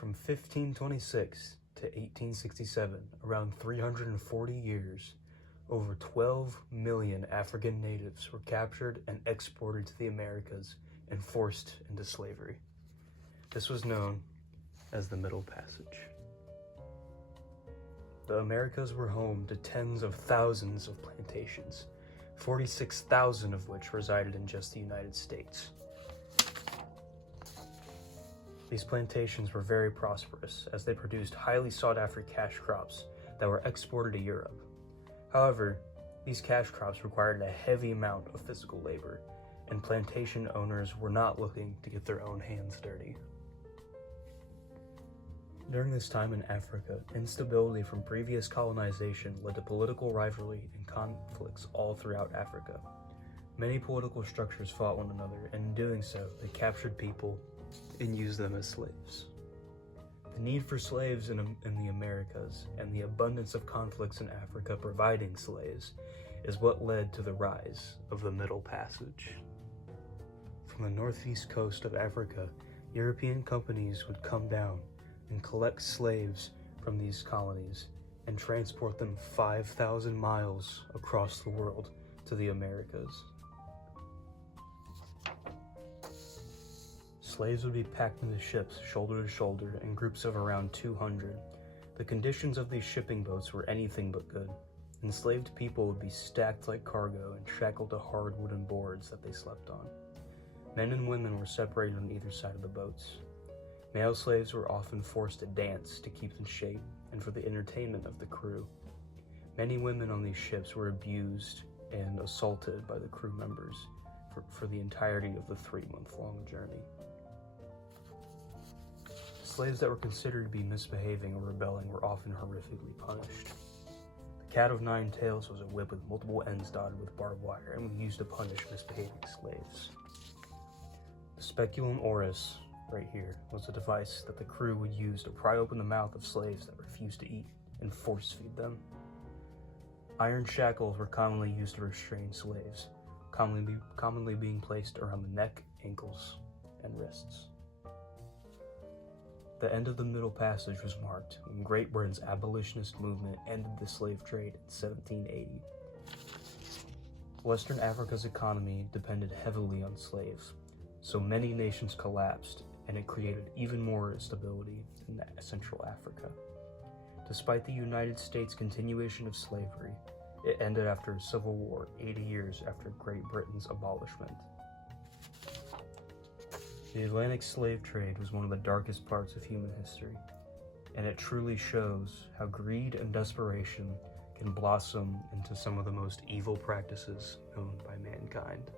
From 1526 to 1867, around 340 years, over 12 million African natives were captured and exported to the Americas and forced into slavery. This was known as the Middle Passage. The Americas were home to tens of thousands of plantations, 46,000 of which resided in just the United States. These plantations were very prosperous as they produced highly sought-after cash crops that were exported to Europe. However, these cash crops required a heavy amount of physical labor, and plantation owners were not looking to get their own hands dirty. During this time in Africa, instability from previous colonization led to political rivalry and conflicts all throughout Africa. Many political structures fought one another, and in doing so, they captured people and used them as slaves. The need for slaves in the Americas and the abundance of conflicts in Africa providing slaves is what led to the rise of the Middle Passage. From the northeast coast of Africa, European companies would come down and collect slaves from these colonies and transport them 5,000 miles across the world to the Americas. Slaves would be packed into ships shoulder to shoulder in groups of around 200. The conditions of these shipping boats were anything but good. Enslaved people would be stacked like cargo and shackled to hard wooden boards that they slept on. Men and women were separated on either side of the boats. Male slaves were often forced to dance to keep in shape and for the entertainment of the crew. Many women on these ships were abused and assaulted by the crew members for the entirety of the 3-month-long journey. Slaves that were considered to be misbehaving or rebelling were often horrifically punished. The cat of nine tails was a whip with multiple ends dotted with barbed wire and was used to punish misbehaving slaves. The speculum oris, right here, was a device that the crew would use to pry open the mouth of slaves that refused to eat and force feed them. Iron shackles were commonly used to restrain slaves, commonly being placed around the neck, ankles, and wrists. The end of the Middle Passage was marked when Great Britain's abolitionist movement ended the slave trade in 1780. Western Africa's economy depended heavily on slaves, so many nations collapsed, and it created even more instability in Central Africa. Despite the United States' continuation of slavery, it ended after a civil war 80 years after Great Britain's abolishment. The Atlantic slave trade was one of the darkest parts of human history, and it truly shows how greed and desperation can blossom into some of the most evil practices known by mankind.